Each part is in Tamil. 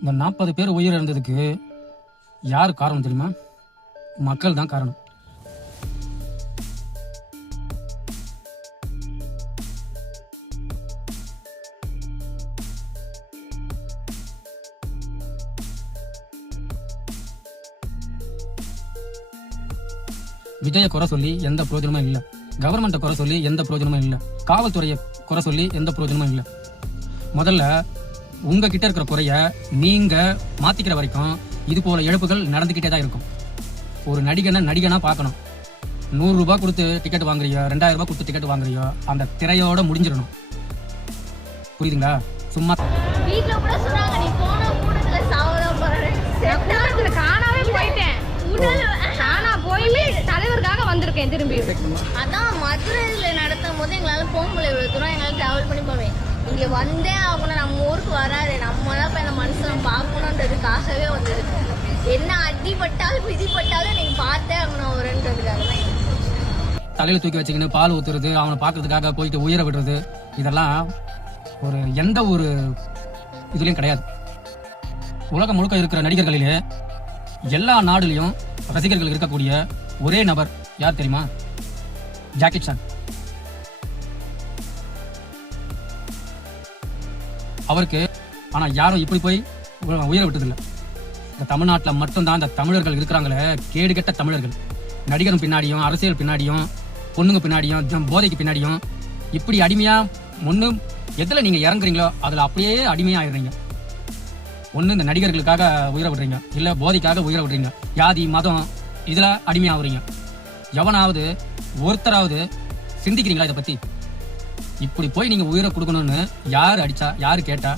இந்த நாற்பது பேர் உயிர் இழந்ததுக்கு யார் காரணம் தெரியுமா? மக்கள் தான் காரணம். விஜய குறை சொல்லி எந்த பிரயோஜனமும் இல்லை. கவர்மெண்ட்டை குறை சொல்லி எந்த பிரயோஜனமும் இல்லை. காவல்துறையை குறை சொல்லி எந்த பிரயோஜனமும் இல்லை. முதல்ல உங்ககிட்ட இருக்கிற குறைய நீங்க மாத்திக்கிற வரைக்கும் இது போல இழப்புகள் நடந்துகிட்டே தான் இருக்கும். ஒரு நடிகனை நடிகனா பார்க்கணும். நூறு ரூபாய் கொடுத்து டிக்கெட் வாங்குறியோ ரெண்டாயிரம் ரூபாய் கொடுத்து டிக்கெட் வாங்குறியோ அந்த திரையோட முடிஞ்சிடணும். புரியுதுங்களா? சும்மா வந்திருக்கேன் திரும்பி அதான் மதுரையில நடத்தும் போது எங்களால போக முடியல. இவ்வளவு தூரம் எங்களால டிராவல் பண்ணி போவேன். இங்க வந்தே ஆகணும். நம்ம ஊருக்கு வராது. நம்ம தான் இப்ப இந்த மனுஷனை பார்க்கணுன்றதுக்காகவே வந்தது. என்ன அடிபட்டாலும் மிதிப்பட்டாலும் நீங்க பார்த்தே ஆகணும் அவருன்றதுக்காக தான் தலையில தூக்கி வச்சுக்கின்னு பால் ஊத்துறது அவனை பார்க்கறதுக்காக போயிட்டு உயிரை விடுறது இதெல்லாம் ஒரு எந்த ஒரு இதுலயும் கிடையாது. உலகம் முழுக்க இருக்கிற நடிகர்களிலே எல்லா நாடுலயும் ரசிகர்கள் இருக்கக்கூடிய ஒரே நபர் யார் தெரியுமா? Jackie Chan. அவருக்கு ஆனால் யாரும் இப்படி போய் உயிரை விட்டதில்லை. இந்த தமிழ்நாட்டில் மட்டும்தான் இந்த தமிழர்கள் இருக்கிறாங்களே கேடுகெட்ட தமிழர்கள். நடிகரும் பின்னாடியும் அரசியல் பின்னாடியும் பொண்ணுங்க பின்னாடியும் போதைக்கு பின்னாடியும் இப்படி அடிமையாக ஒன்று எதில் நீங்கள் இறங்குறீங்களோ அதில் அப்படியே அடிமையாயிடுறீங்க. ஒன்று இந்த நடிகர்களுக்காக உயிரை விடுறீங்க. இல்லை போதைக்காக உயிரை விடுறீங்க. ஜாதி மதம் இதில் அடிமையாகுறீங்க. எவனாவது ஒருத்தராவது சிந்திக்கிறீங்களா இதை பற்றி இப்படி போய் நீங்க உயிரை கொடுக்கணும்னு யார் அடிச்சா? யார் கேட்டா?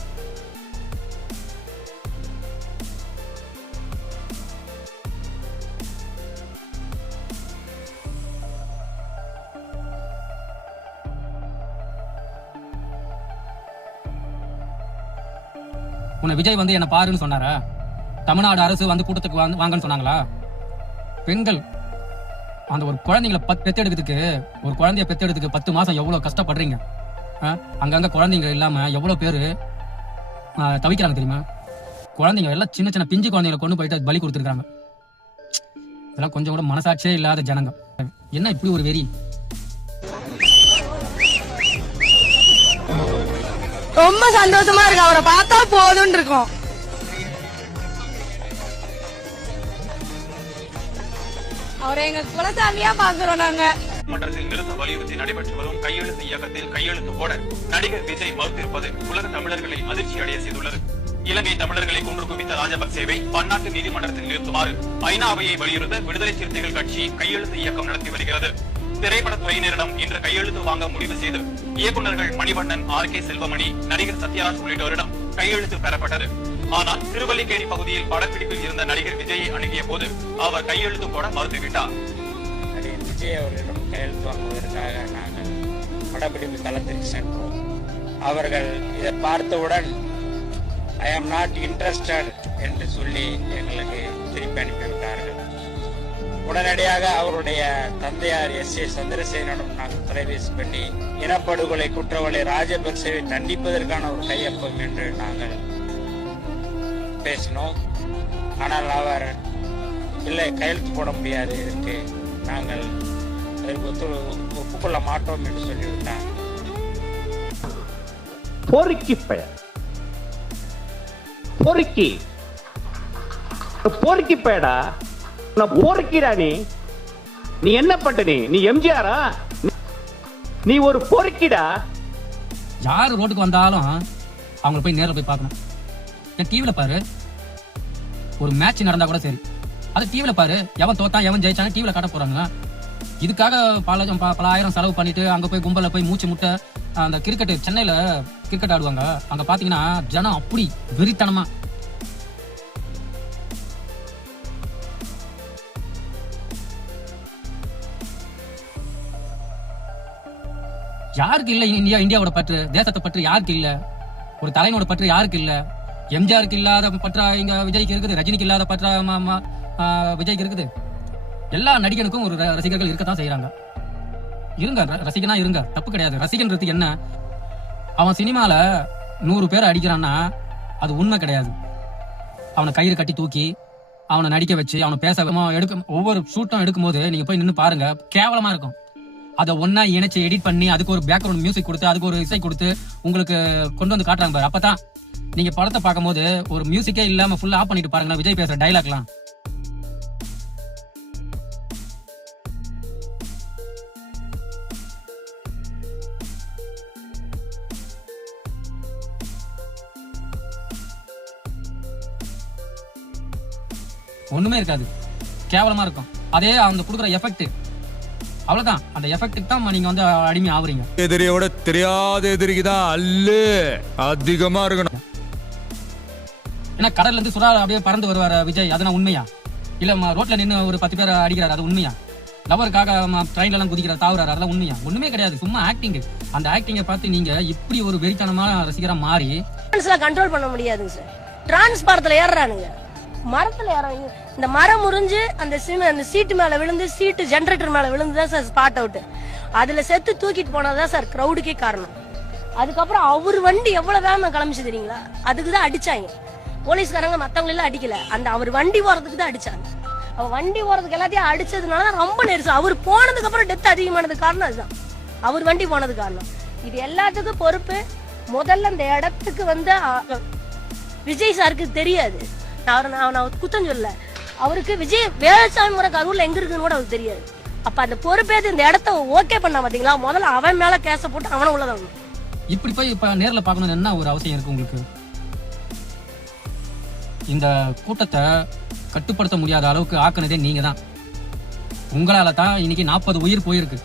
உன்னை விஜய் வந்து என்ன பாருன்னு சொன்னாரா? தமிழ்நாடு அரசு வந்து கூட்டத்துக்கு வந்து வாங்கன்னு சொன்னாங்களா? பெண்கள் அந்த ஒரு குழந்தைங்களை பத் பெத்தெடுக்கிறதுக்கு ஒரு குழந்தைய பெத்தெடுக்கிறதுக்கு பத்து மாசம் எவ்வளவு கஷ்டப்படுறீங்க? ஆ? அங்கங்க குழந்தைங்க இல்லாம எவ்வளவு பேரு தவிக்கிறாங்க தெரியுமா? குழந்தைங்க எல்லாம் சின்ன சின்ன பிஞ்சு குழந்தைங்களை கொண்டு போயிட்டு பலி கொடுத்துருக்காங்க இதெல்லாம் கொஞ்சம் கூட மனசாட்சியே இல்லாத ஜனங்க. என்ன இப்படி ஒரு வெறி? ரொம்ப சந்தோஷமா இருக்கு. அவரை பார்த்தா போதும்னு இருக்கும். அவரை எங்க குலசாமியா பாக்குறோம் நாங்க. மன்றத்தில் நிறுத்த வலியுறுத்தி நடைபெற்று வரும் கையெழுத்து இயக்கத்தில் கையெழுத்து போட நடிகர் விஜய் மறுத்திருப்பது உலக தமிழர்களை அதிர்ச்சி அடைய செய்துள்ளது. இலங்கை தமிழர்களை கொன்று குவித்த ராஜபக்சேவை பன்னாட்டு நீதிமன்றத்தில் நிறுத்துமாறு ஐநாவையை வலியுறுத்த விடுதலை சிறுத்தைகள் கட்சி கையெழுத்து இயக்கம் நடத்தி வருகிறது. திரைப்படத்துறையினரிடம் இன்று கையெழுத்து வாங்க முடிவு செய்து இயக்குநர்கள் மணிவண்ணன் ஆர் கே செல்வமணி நடிகர் சத்யராஜ் உள்ளிட்டோரிடம் கையெழுத்து பெறப்பட்டது. ஆனால் திருவல்லிக்கேணி பகுதியில் படப்பிடிப்பில் இருந்த நடிகர் விஜயை அணுகிய போது அவர் கையெழுத்து போட மறுத்துவிட்டார். நடிகர் விஜய் அவர்களிடம் கையெழுத்து வாங்குவதற்காக நாங்கள் படப்பிடிப்பு தளத்திற்கு சென்றோம். அவர்கள் இதை பார்த்தவுடன் ஐ ஆம் நாட் இன்ட்ரெஸ்டட் என்று சொல்லி எங்களுக்கு திருப்பி அனுப்பிவிட்டார்கள். உடனடியாக அவருடைய தந்தையார் எஸ் ஏ சந்திரசேகரனிடம் நாங்கள் தொலைபேசி பண்ணி இனப்படுகொலை குற்றவாளி ராஜபக்சேவை தண்டிப்பதற்கான ஒரு கையொப்பம் என்று நாங்கள் பேசினோம். ஆனால் அவர் இல்லை கையெழுத்து போட முடியாது இதற்கு நாங்கள் ஒப்புக்கொள்ள மாட்டோம் என்று சொல்லிவிட்டார். பொறுக்கி பெயர். பொறுக்கி. பொறுக்கி பெயடா நான் பொறுக்கிடா நீ. நீ என்ன பண்ண நீ? நீ எம்ஜிஆரா? நீ ஒரு பொறுக்கிடா. யார் ரோட்டுக்கு வந்தாலும் அவங்கள போய் நேரில் போய் பார்க்கணும். என் டிவியில் பாரு ஒரு மேட்ச் நடந்தா கூட சரி. அது டிவியில் பாரு எவன் தோத்தா எவன் ஜெயிச்சானு டிவியில் காட்ட போறாங்க இதுக்காக பல ப- பல ஆயிரம் செலவு பண்ணிட்டு அங்க போய் கும்பலில் போய் மூச்சு முட்டை அந்த கிரிக்கெட் சென்னையில் கிரிக்கெட் ஆடுவாங்க. அங்க பார்த்தீங்கன்னா ஜனம் அப்படி வெறித்தனமா யாருக்கு இல்ல இந்தியா இந்தியாவோட பற்று? தேசத்தை பற்று யாருக்கு இல்ல? ஒரு தலைவனோட பற்று யாருக்கு இல்ல? எம்ஜிஆருக்கு இல்லாத பற்றா இங்க விஜய்க்கு இருக்குது ரஜினிக்கு இல்லாத பற்றா ம- விஜய்க்கு இருக்குது. எல்லா நடிகனுக்கும் ஒரு ர- ரசிகர்கள் இருக்கத்தான் செய்யறாங்க இருங்க ரசிகனா இருங்க. தப்பு கிடையாது. ரசிகன்றது என்ன? அவன் சினிமால நூறு பேர் அடிக்கிறான்னா அது உண்மை கிடையாது. அவனை கயிறு கட்டி தூக்கி அவனை நடிக்க வச்சு அவனை பேச அவன் எடுக்க ஒவ்வொரு ஷூட்டும் எடுக்கும்போது நீங்க போய் நின்று பாருங்க. கேவலமா இருக்கும். அதை ஒன்னா இணைச்சு எடிட் பண்ணி அதுக்கு ஒரு பேக்ரவுண்ட் மியூசிக் கொடுத்து அதுக்கு ஒரு இசை கொடுத்து உங்களுக்கு கொண்டு வந்து காட்டுறாங்க பாரு. அப்பதான் நீங்க படத்தை பார்க்கும்போது ஒரு மியூசிக்கே இல்லாம ஃபுல்லா ஆஃப் பண்ணிட்டு பாருங்க விஜய் பேசுற டைலாக்லாம் ஒண்ணுமே இருக்காது. கேவலமா இருக்கும். அதே அந்த கொடுக்குற எஃபெக்ட் அவ்வளவுதான். அந்த எஃபெக்ட்டுக்கு தான் நீங்க வந்து அடிமை ஆகுறீங்க. எதிரியோட தெரியாத எதிரிக்கு தான் அல்லு. அதிகமா இருக்கணும். ஏன்னா கடல்ல இருந்து சுறா அப்படியே பறந்து வருவார் விஜய். அதெல்லாம் உண்மையா? இல்ல ரோட்ல நின்னு ஒரு பத்து பேர் அடிக்கிறாரு அது உண்மையா? லவருக்காக ட்ரெயின்ல எல்லாம் குதிக்கிறார் தாவுறாரு அதெல்லாம் உண்மையா? ஒண்ணுமே கிடையாது. சும்மா ஆக்டிங் அந்த ஆக்டிங்கை பார்த்து நீங்க இப்படி ஒரு வெறித்தனமான ரசிகரா மாறி கண்ட்ரோல் பண்ண முடியாதுங்க சார் டிரான்ஸ் மரத்துல ஏறுறானுங்க. மரத்துல இறங்கி இந்த மரம் முறிஞ்சு அந்த சிம அந்த சீட்டு மேல விழுந்து சீட்டு ஜென்ரேட்டர் மேல விழுந்து தான் சார் ஸ்பாட் அவுட் அதுல செத்து தூக்கிட்டு போனதுதான் சார் கிரௌடுக்கே காரணம். அதுக்கப்புறம் அவர் வண்டி எவ்வளவு வேகமா கிளம்பிச்சு தெரியுங்களா? அதுக்கு தான் அடிச்சாங்க. போலீஸ்காரங்க மத்தவங்க எல்லாம் அடிக்கல. அந்த அவர் வண்டி போறதுக்கு தான் அடிச்சாங்க. அவர் வண்டி போறதுக்கு எல்லாத்தையும் அடிச்சதுனால தான் ரொம்ப நெரிசல் அவர் போனதுக்கு அப்புறம் டெத் அதிகமானது காரணம் அதுதான். அவர் வண்டி போனது காரணம். இது எல்லாத்துக்கும் பொறுப்பு. முதல்ல அந்த இடத்துக்கு வந்து விஜய் சாருக்கு தெரியாது. அவரை நான் நான் குத்தம் சொல்லல. அவருக்கு விஜய் வேலுசாமி முறை கரூர்ல எங்கே இருக்குன்னு கூட அவருக்கு தெரியாது. அப்ப அந்த பொறுப்பேற்று இந்த இடத்த ஓகே பண்ண பார்த்தீங்களா முதல்ல அவன் மேல கேஸ போட்டு அவனை உள்ளதாகணும் இப்படி போய் இப்போ நேர்ல பார்க்கணும் என்ன ஒரு அவசியம் இருக்குது உங்களுக்கு? இந்த கூட்டத்தை கட்டுப்படுத்த முடியாத அளவுக்கு ஆக்குனதே நீங்க தான் உங்களால தான் இன்னைக்கு நாற்பது உயிர் போயிருக்கு.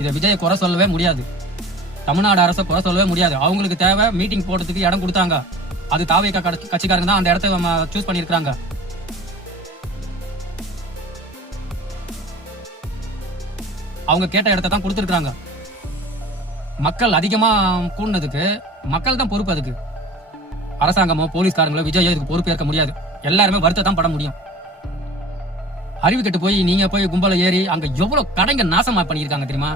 இதை விஜயை குறை சொல்லவே முடியாது. தமிழ்நாடு அரசை குறை சொல்லவே முடியாது. அவங்களுக்கு தேவை மீட்டிங் போடுறதுக்கு இடம் கொடுத்தாங்க. அது தாவேக்கா கட்சிக்காரங்க தான் அந்த இடத்த சூஸ் பண்ணியிருக்காங்க அவங்க கேட்ட இடத்த தான் கொடுத்துருக்காங்க மக்கள் அதிகமா கூடினதுக்கு மக்கள் தான் பொறுப்பு அதுக்கு. அரசாங்கமோ போலீஸ்காரங்களோ விஜயோ இதுக்கு பொறுப்பேற்க முடியாது. எல்லாருமே வருத்த தான் பட முடியும். அறிவு கெட்டு போய் நீங்க போய் கும்பல ஏறி அங்க எவ்வளவு கடைங்க நாசமா பண்ணியிருக்காங்க தெரியுமா?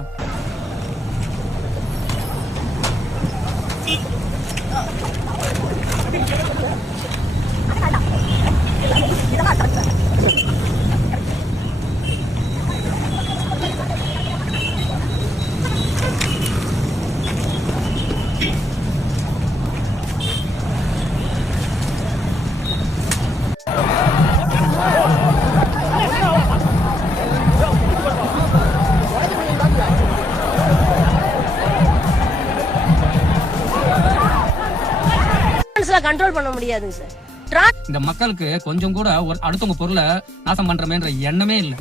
கண்ட்ரோல் பண்ண முடியாதுங்க சார். இந்த மக்களுக்கு கொஞ்சம் கூட ஒரு அடுத்தவங்க பொருளை நாசம் பண்றமேன்ற எண்ணமே இல்லை.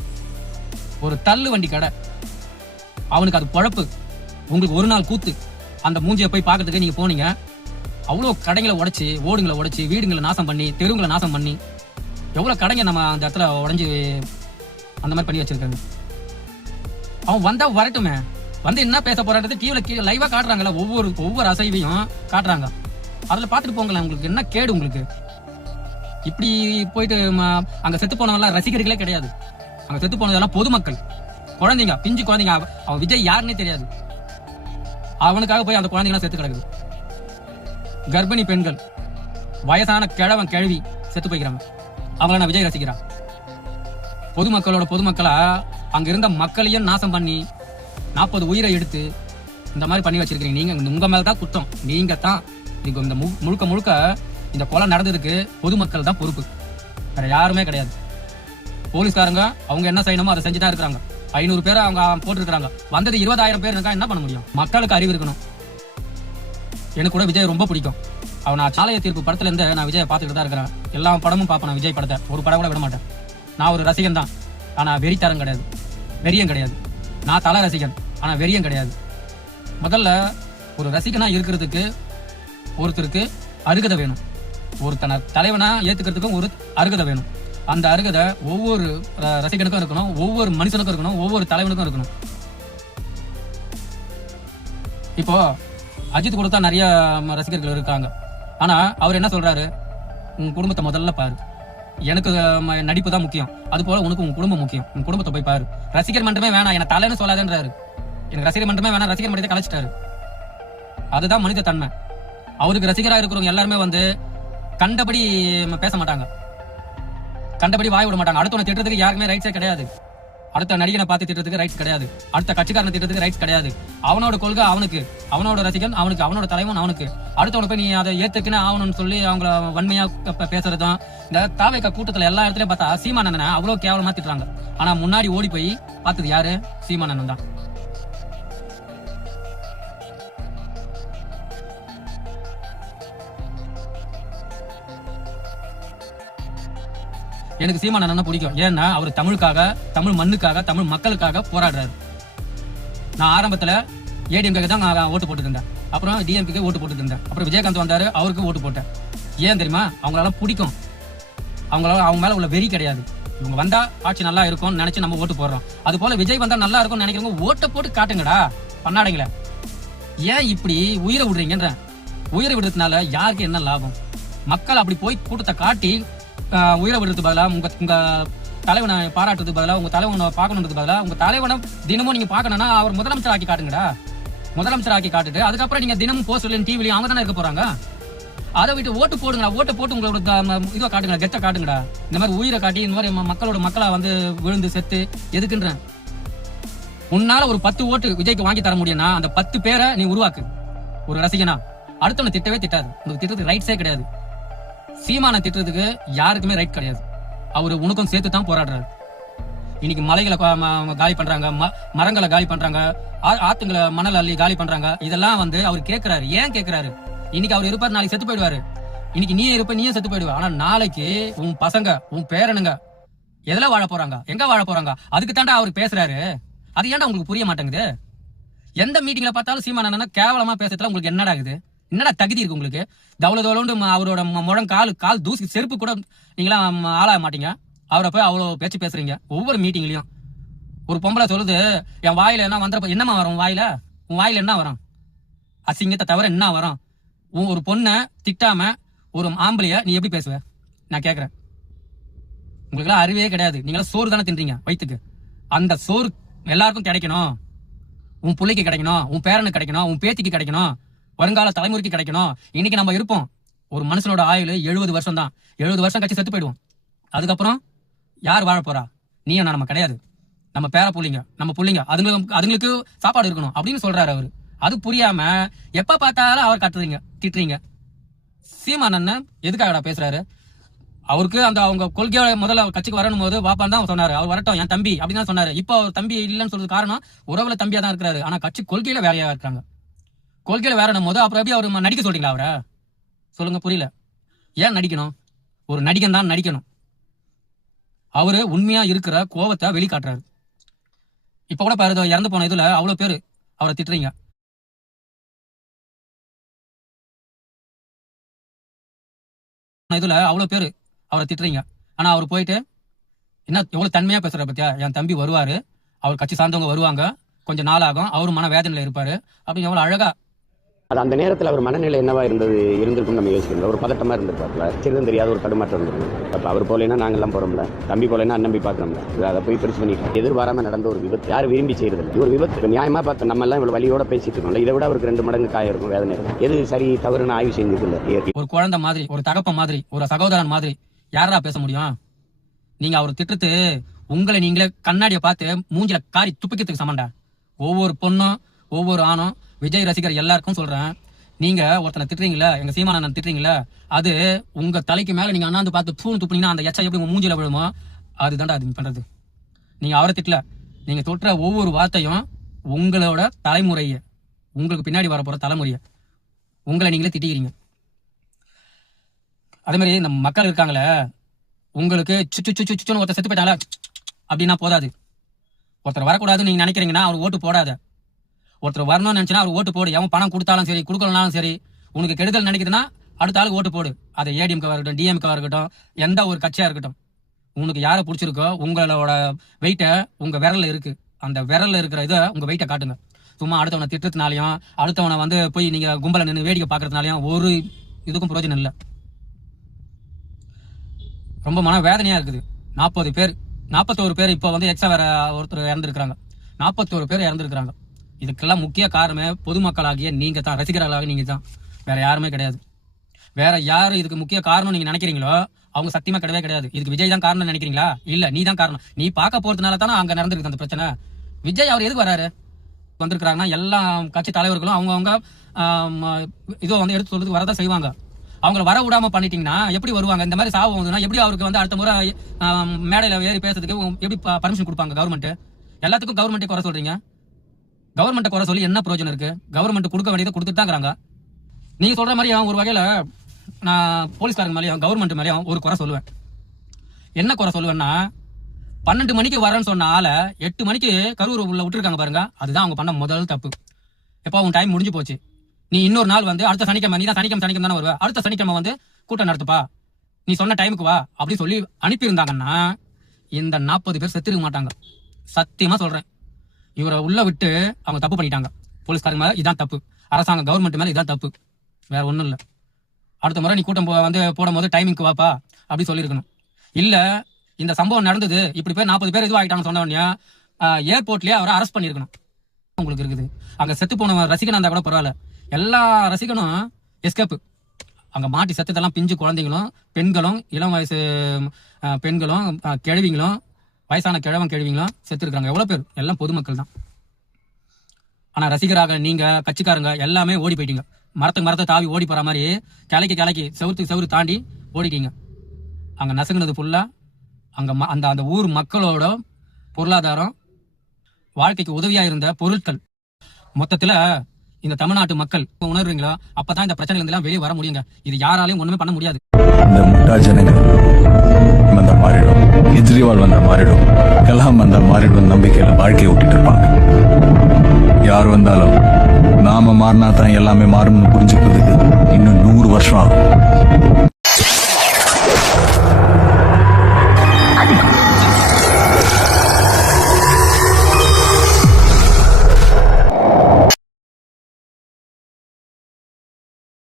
ஒரு தள்ளு வண்டி கடை. அவனுக்கு அது பொழப்பு. உங்களுக்கு ஒரு நாள் கூத்து. அந்த மூஞ்சியை போய் பார்க்கறதுக்கு நீங்க போனீங்க. அவ்வளோ கடைங்களை உடைச்சி ஓடுங்களை உடைச்சி வீடுங்களை நாசம் பண்ணி தெருவுங்களை நாசம் பண்ணி எவ்வளோ கடைங்க நம்ம அந்த இடத்துல உடஞ்சி அந்த மாதிரி பண்ணி வச்சிருக்காங்க. அவன் வந்தா வரட்டுமே. வந்து என்ன பேச போறான்றது டிவியில் லைவாக காட்டுறாங்கல்ல ஒவ்வொரு ஒவ்வொரு அசைவையும் காட்டுறாங்க. அதில் பார்த்துட்டு போங்களேன். உங்களுக்கு என்ன கேடு உங்களுக்கு? இப்படி போயிட்டு அங்கே அங்க செத்து போனவங்கலாம் ரசிகர்களே கிடையாது. அங்க செத்து போனதெல்லாம் பொதுமக்கள். குழந்தைங்க பிஞ்சு குழந்தைங்க. அவ- அவன் விஜய் யாருன்னே தெரியாது. அவனுக்காக போய் அந்த குழந்தைங்களாம் செத்து கிடக்குது. கர்ப்பிணி பெண்கள் வயசான கிழவன் கிழவி செத்து போய்க்கிறாங்க. அவங்கள நான் விஜய் ரசிக்கிறான். பொதுமக்களோட பொதுமக்களா அங்க இருந்த மக்களையும் நாசம் பண்ணி நாற்பது உயிரை எடுத்து இந்த மாதிரி பண்ணி வச்சிருக்கீங்க நீங்க உங்க மேல தான் குற்றம். நீங்க தான் இதுக்கு இந்த மு- முழுக்க முழுக்க இந்த கொலை நடந்ததுக்கு பொதுமக்கள் தான் பொறுப்பு. வேற யாருமே கிடையாது. போலீஸ்காரங்க அவங்க என்ன செய்யணுமோ அதை செஞ்சு தான் இருக்கிறாங்க. ஐநூறு பேர் அவங்க போட்டிருக்கிறாங்க. வந்தது இருபதாயிரம் பேர் இருக்கா என்ன பண்ண முடியும்? மக்களுக்கு அறிவு இருக்கணும். எனக்கு கூட விஜய் ரொம்ப பிடிக்கும். அவன் நான் சாலைய தீர்ப்பு படத்துல இருந்து நான் விஜய் பார்த்துட்டு தான் இருக்கிறேன். எல்லா படமும் பார்ப்பேன் நான் விஜய் படத்தை. ஒரு படம் கூட விட மாட்டேன். நான் ஒரு ரசிகன் தான். ஆனா வெறித்தரம் கிடையாது. வெறியம் கிடையாது. நான் தலை ரசிகன். ஆனா வெறியம் கிடையாது. முதல்ல ஒரு ரசிகனா இருக்கிறதுக்கு ஒருத்தருக்கு அருகதை வேணும். ஒருத்தனை தலைவனா ஏத்துக்கிறதுக்கும் ஒரு அருகதை வேணும். அந்த அருகதை ஒவ்வொரு ர- ரசிகனுக்கும் இருக்கணும் ஒவ்வொரு மனுஷனுக்கும் இருக்கணும் ஒவ்வொரு தலைவனுக்கும் இருக்கணும். இப்போ அஜித் கூட தான் நிறைய ரசிகர்கள் இருக்காங்க. ஆனா அவர் என்ன சொல்றாரு? உன் குடும்பத்தை முதல்ல பாரு. எனக்கு ம, நடிப்பு தான் முக்கியம். அது போல உனக்கு உன் குடும்பம் முக்கியம். உன் குடும்பத்தை போய் பாரு. ரசிகர் மன்றமே வேணாம். என்ன தலைன்னு சொல்லாதேன்றாரு. எனக்கு ரசிகர் மன்றமே வேணாம். ரசிகர் மன்றத்தை கலைச்சிட்டாரு அதுதான் மனித தன்மை. அவருக்கு ரசிகராக இருக்கிறவங்க எல்லாருமே வந்து கண்டபடி பேச மாட்டாங்க. கண்டபடி வாய் விட மாட்டாங்க. அடுத்தவனை திட்டத்துக்கு யாருமே ரைட்ஸே கிடையாது. அடுத்த நடிகனை பார்த்து திட்டத்துக்கு ரைட்ஸ் கிடையாது. அடுத்த கட்சிக்காரனை திட்டத்துக்கு ரைட்ஸ் கிடையாது. அவனோட கொள்கை அவனுக்கு. அவனோட ரசிகன் அவனுக்கு அவனோட தலைவன் அவனுக்கு. அடுத்தவனை போய் நீ அதை ஏத்துக்குன்னு ஆகணும்னு சொல்லி அவங்கள வன்மையா பேசுறதும் இந்த தாவைக்க கூட்டத்துல எல்லா இடத்துலயும் பார்த்தா சீமானந்தனை அவ்வளவு கேவலமா திட்டுறாங்க. ஆனா முன்னாடி ஓடி போய் பார்த்தது யாரு? சீமானந்தன் தான். எனக்கு சீமான் அண்ணனை பிடிக்கும். ஏன்னா அவர் தமிழுக்காக தமிழ் மண்ணுக்காக தமிழ் மக்களுக்காக போராடுறாரு. நான் ஆரம்பத்தில் ஏடிஎம்கே தான் நான் ஓட்டு போட்டுருந்தேன் அப்புறம் டிஎம்கே ஓட்டு போட்டுருந்தேன் அப்புறம் விஜயகாந்த் வந்தார் அவருக்கு ஓட்டு போட்டேன். ஏன் தெரியுமா? அவங்களால பிடிக்கும். அவங்களால அவங்க மேலே உள்ள வெறி கிடையாது. இவங்க வந்தா ஆட்சி நல்லா இருக்கும்னு நினைச்சு நம்ம ஓட்டு போடுறோம். அது போல விஜய் வந்தா நல்லா இருக்கும்னு நினைக்கிறவங்க ஓட்டை போட்டு காட்டுங்கடா பண்ணாடுங்களே ஏன் இப்படி உயிரை விடுறீங்கன்ற உயிரை விடுறதுனால யாருக்கு என்ன லாபம்? மக்கள் அப்படி போய் கூட்டத்தை காட்டி உயிரை விடுறதுக்கு பதிலா உங்க உங்க தலைவனை பாராட்டுறதுக்கு பதிலா உங்க தலைவனை பார்க்கணுன்றதுக்கு பதிலா உங்க தலைவனை தினமும் நீங்க பார்க்கணும்னா அவர் முதலமைச்சர் ஆக்கி காட்டுங்கடா. முதலமைச்சர் ஆக்கி காட்டுட்டு அதுக்கப்புறம் நீங்க தினமும் போஸ்டர்லையும் டிவிலையும் அவங்க தானே இருக்க போறாங்க? அதை விட்டு ஓட்டு போடுங்கடா ஓட்டு போட்டு உங்களோட இதை ம- காட்டுங்கடா கெத்த காட்டுங்கடா. இந்த மாதிரி உயிரை காட்டி இந்த மாதிரி மக்களோட மக்களா வந்து விழுந்து செத்து எதுக்குன்றேன்? உன்னால ஒரு பத்து ஓட்டு விஜய்க்கு வாங்கி தர முடியும்னா அந்த பத்து பேரை நீ உருவாக்கு. ஒரு ரசிகனா. அடுத்தவனை திட்டவே திட்டாது. உங்களுக்கு திட்டத்துக்கு ரைட்ஸே கிடையாது. சீமானை திட்டுறதுக்கு யாருக்குமே ரைட் கிடையாது. அவர் உனக்கும் சேர்த்து தான் போராடுறாரு. இன்னைக்கு மலைகளை காலி பண்றாங்க ம- மரங்களை காலி பண்றாங்க ஆ- ஆத்துங்களை மணல் அள்ளி காலி பண்றாங்க. இதெல்லாம் வந்து அவர் கேட்கிறாரு ஏன் கேட்கிறாரு இன்னைக்கு அவர் இருப்பார் நாளைக்கு செத்து போயிடுவாரு. இன்னைக்கு நீ இருப்ப நீயே செத்து போயிடுவ. ஆனா நாளைக்கு உன் பசங்க உன் பேரனுங்க எதுல வாழ போறாங்க? எங்க வாழ போறாங்க? அதுக்கு தாண்டா அவர் பேசுறாரு. அது ஏன்டா உங்களுக்கு புரிய மாட்டேங்குது? எந்த மீட்டிங்ல பார்த்தாலும் சீமான கேவலமா பேசுறதுல உங்களுக்கு என்னடா இருக்குது என்னடா தகுதி இருக்கு உங்களுக்கு? தவள தவளோண்டு அவரோட ம- முழம் கால் கால் தூசி செருப்பு கூட நீங்களாம் ஆளாக மாட்டீங்க. அவரை போய் அவ்வளோ பேச்சு பேசுறீங்க. ஒவ்வொரு மீட்டிங்லையும் ஒரு பொம்பளை சொல்லுது என் வாயில என்ன வந்துறப்ப என்னம்மா வரும் உன் வாயில? உன் வாயில என்ன வரும்? அசிங்கத்தை தவிர என்ன வரும்? உன் ஒரு பொண்ணை திட்டாம ஒரு ஆம்பளைய நீ எப்படி பேசுவ? நான் கேட்குறேன் உங்களுக்குலாம் அறிவே கிடையாது. நீங்களாம் சோறு தானே தின்றீங்க வயிற்றுக்கு அந்த சோறு எல்லாருக்கும் கிடைக்கணும். உன் பிள்ளைக்கு கிடைக்கணும் உன் பேரனுக்கு கிடைக்கணும் உன் பேத்திக்கு கிடைக்கணும். வருங்கால தலைமுறைக்கு கிடைக்கணும். இன்னைக்கு நம்ம இருப்போம். ஒரு மனுஷனோட ஆயுள் எழுபது வருஷம் தான் எழுபது வருஷம் கழிச்சு செத்து போயிடுவோம். அதுக்கப்புறம் யார் வாழ போறா? நீ நான் நம்ம கிடையாது. நம்ம பேர புள்ளிங்க நம்ம புள்ளிங்க அதுங்களுக்கு அதுங்களுக்கு சாப்பாடு இருக்கணும் அப்படின்னு சொல்றாரு அவரு. அது புரியாம எப்ப பார்த்தாலும் அவர் கத்துறீங்க திட்டுறீங்க. சீமான் எதுக்காகடா பேசுறாரு? அவருக்கு அந்த அவங்க கொள்கையோட முதல்ல அவர் கட்சிக்கு வரணும் போது வாப்பான் தான் சொன்னாரு. அவர் வரட்டும் என் தம்பி அப்படின்னு தான் சொன்னாரு. இப்போ அவர் தம்பி இல்லைன்னு சொல்றது காரணம் உறவுல தம்பியா தான் இருக்கிறாரு. ஆனா கட்சி கொள்கையில வேறையா இருக்காங்க. கொள்கையில வேற போது அப்புறம் எப்படி அவர் நடிக்க சொல்றீங்களா அவரை? சொல்லுங்க புரியல. ஏன் நடிக்கணும்? ஒரு நடிகன் தான் நடிக்கணும். அவரு உண்மையா இருக்கிற கோவத்தை வெளிக்காட்டுறாரு. இப்ப கூட பாரு இறந்து போன இதுல அவ்வளவு பேரு அவரை திட்டுறீங்க. இதுல அவ்வளவு பேரு அவரை திட்டுறீங்க. ஆனா அவர் போயிட்டு என்ன எவ்வளவு தன்மையா பேசுற பத்தியா? என் தம்பி வருவாரு. அவர் கட்சி சார்ந்தவங்க வருவாங்க. கொஞ்சம் நாள் ஆகும் அவரும் மன வேதனையில இருப்பாரு. அப்படின்னு எவ்வளவு அழகா அது அந்த நேரத்தில் அவர் மனநிலை என்னவா இருந்தது இருந்திருக்கும் நம்ம யோசிக்கணும். ஒரு பதட்டமாக இருந்திருப்பாப்ல சிறிதும் தெரியாத ஒரு தடுமாற்றம் இருந்திருக்கும். அப்போ அவர் போலேன்னா நாங்கள்லாம் போறோம்ல. தம்பி போலேன்னா நம்பி பார்க்குறோம்ல அதை போய் பெருசு பண்ணிட்டோம் எதிர்பாராம நடந்த ஒரு விபத்து. யாரும் விரும்பி செய்யறது ஒரு விபத்து. நியாயமாக நியாயமா பார்த்து நம்ம எல்லாம் இவ்வளவு வழியோட பேசிட்டு இருக்கோம்ல. இதை விட அவருக்கு ரெண்டு மடங்கு காய இருக்கும் வேதனை இருக்கும். எது சரி தவறுன்னு ஆய்வு செஞ்சது இல்லை ஒரு குழந்தை மாதிரி ஒரு தகப்ப மாதிரி ஒரு சகோதரன் மாதிரி யாரா பேச முடியும்? நீங்க அவர் திட்டுறது உங்களை நீங்களே கண்ணாடியை பார்த்து மூஞ்சில காரி துப்பிக்கிறதுக்கு சமண்டா? ஒவ்வொரு பொண்ணும் ஒவ்வொரு ஆணும் விஜய் ரசிகர் எல்லாருக்கும் சொல்றேன். நீங்க ஒருத்தனை திட்டுறீங்களா எங்க சீமானன் திட்டுறீங்களா அது உங்க தலைக்கு மேல நீங்க அண்ணாந்து பார்த்து பூணு துப்புனீங்கன்னா அந்த எச்சா எப்படி உங்க மூஞ்சில விழுமோ அதுதான்டா அது பண்ணுறது பண்றது. நீங்க அவரை திட்டல. நீங்க தொட்டுற ஒவ்வொரு வார்த்தையும் உங்களோட தலைமுறைய உங்களுக்கு பின்னாடி வரப்போற தலைமுறைய. உங்களை நீங்களே திட்டிக்கிறீங்க. அதே மாதிரி இந்த மக்கள் இருக்காங்களே உங்களுக்கு சுச்சு சுச்சு சுச்சுன்னு ஒருத்தர் செத்து போயிட்டாங்களா அப்படின்னா போதாது. ஒருத்தர் வரக்கூடாதுன்னு நீங்க நினைக்கிறீங்கன்னா அவர் ஓட்டு போடாத. ஒருத்தர் வரணும்னு நினச்சினா அவர் ஓட்டு போடு. எவன் பணம் கொடுத்தாலும் சரி கொடுக்கலனாலும் சரி உனக்கு கெடுதல் நினைக்குதுன்னா அடுத்த ஆளுக்கு ஓட்டு போடு. அது ஏடிஎம்கா இருக்கட்டும் டிஎம்கா இருக்கட்டும் எந்த ஒரு கட்சியாக இருக்கட்டும். உனக்கு யாரை பிடிச்சிருக்கோ உங்களோட வெயிட்டை உங்கள் விரலில் இருக்குது அந்த விரலில் இருக்கிற இதை உங்கள் வெயிட்டை காட்டுங்க. சும்மா அடுத்தவனை திட்டத்தினாலையும் அடுத்தவனை வந்து போய் நீங்கள் கும்பலை நின்று வேடிக்கை பார்க்கறதுனாலையும் ஒரு இதுக்கும் பிரயோஜனம் இல்லை. ரொம்ப மன வேதனையாக இருக்குது. நாற்பது பேர் நாற்பத்தோரு பேர் இப்போ வந்து எக்ஸா வேற ஒருத்தர் இறந்துருக்குறாங்க. நாற்பத்தோரு பேர் இறந்துருக்குறாங்க. இதுக்கெல்லாம் முக்கிய காரணமே பொதுமக்களாகிய நீங்கள் தான் ரசிகர்களாக நீங்கள் தான் வேறு யாருமே கிடையாது. வேற யார் இதுக்கு முக்கிய காரணம் நீங்கள் நினைக்கிறீங்களோ அவங்க சத்தியமாக கிடையவே கிடையாது. இதுக்கு விஜய் தான் காரணம் நினைக்கிறீங்களா? இல்லை நீ தான் காரணம். நீ பார்க்க போகிறதுனால தானே அங்கே நடந்திருக்கு அந்த பிரச்சனை. விஜய் அவர் எதுக்கு வராரு? வந்திருக்கிறாங்கன்னா எல்லா கட்சி தலைவர்களும் அவங்கவுங்க இதோ வந்து எடுத்து சொல்றதுக்கு வரதான் செய்வாங்க. அவங்கள வர விடாம பண்ணிட்டீங்கன்னா எப்படி வருவாங்க? இந்த மாதிரி சாவு வந்துன்னா எப்படி அவருக்கு வந்து அடுத்த முறை மேடையில் ஏறி பேசுறதுக்கு எப்படி பர்மிஷன் கொடுப்பாங்க கவர்மெண்ட் எல்லாத்துக்கும் கவர்மெண்ட்டே குறை சொல்றீங்க? கவர்மெண்ட்டை குறை சொல்லி என்ன பிரயோஜனம் இருக்கு? கவர்மெண்ட் கொடுக்க வேண்டியதை கொடுத்துட்டு நீங்க சொல்ற மாதிரி ஒரு வகையில நான் போலீஸ்காரங்க மேலேயும் கவர்மெண்ட் மேலேயும் ஒரு குறை சொல்லுவேன். என்ன குறை சொல்லுவேன்னா பன்னெண்டு மணிக்கு வரேன்னு சொன்ன ஆளை எட்டு மணிக்கு கரூர் உள்ள விட்டுருக்காங்க பாருங்க. அதுதான் அவங்க பண்ண முதல் தப்பு. எப்போ அவங்க டைம் முடிஞ்சு போச்சு. நீ இன்னொரு நாள் வந்து அடுத்த சனிக்கிழமை நீ தான் சனிக்கிழமை சனிக்கிழமை தானே வருவ. அடுத்த சனிக்கிழமை வந்து கூட்டம் நடத்துப்பா. நீ சொன்ன டைமுக்கு வா அப்படின்னு சொல்லி அனுப்பியிருந்தாங்கன்னா இந்த நாற்பது பேர் செத்துருக்க மாட்டாங்க. சத்தியமா சொல்றேன். இவரை உள்ள விட்டு அவங்க தப்பு பண்ணிட்டாங்க. போலீஸ்காரங்க மேலே இதான் தப்பு. அரசாங்கம் கவர்மெண்ட் மேலே இதான் தப்பு. வேற ஒன்றும் இல்லை. அடுத்த முறை நீ கூட்டம் போ- வந்து போடும் போது டைமிங்க்கு வாப்பா அப்படி சொல்லியிருக்கணும். இல்லை இந்த சம்பவம் நடந்தது இப்படி பேர் நாற்பது பேர் இதுவாகிட்டாங்கன்னு சொன்னோடனே ஏர்போர்ட்லேயே அவரை அரெஸ்ட் பண்ணியிருக்கணும். உங்களுக்கு இருக்குது. அங்கே செத்து போன ரசிகனாக இருந்தால் கூட பரவாயில்ல. எல்லா ரசிகனும் எஸ்கேப்பு அங்கே மாட்டி செத்ததெல்லாம் பிஞ்சு குழந்தைங்களும் பெண்களும் இளம் வயசு பெண்களும் கிழவிங்களும் வயசான கிழவன் கிழவிங்களும் செத்துருக்காங்க எவ்வளோ பேர்? எல்லாம் பொதுமக்கள் தான். ஆனால் ரசிகராக நீங்கள் கட்சிக்காரங்க எல்லாமே ஓடி போயிட்டீங்க. மரத்துக்கு மரத்தை தாவி ஓடி போகிற மாதிரி கிளைக்கு கிளைக்கு செவுத்துக்கு செவுறு தாண்டி ஓடிட்டீங்க. அங்கே நசுங்கினது ஃபுல்லாக அங்கே ம- அந்த அந்த ஊர் மக்களோட பொருளாதாரம் வாழ்க்கைக்கு உதவியாக இருந்த பொருட்கள். மொத்தத்தில் இந்த தமிழ்நாட்டு மக்கள் இப்ப உணர்றீங்களா? அப்பதான் இந்த பிரச்சனைகள் எல்லாம் வெளியே வர முடியுங்க. இது யாராலையும் ஒண்ணுமே பண்ண முடியாது. வந்தா மாறிடும். கெஜ்ரிவால் வந்தா மாறிடும். கலாம் வந்தா மாறிடும் நம்பிக்கையில வாழ்க்கையை விட்டுட்டு இருப்பாங்க. யார் வந்தாலும் நாம மாறினா தான் எல்லாமே மாறும்னு புரிஞ்சுக்கிறதுக்கு இன்னும் நூறு வருஷம் ஆகும்.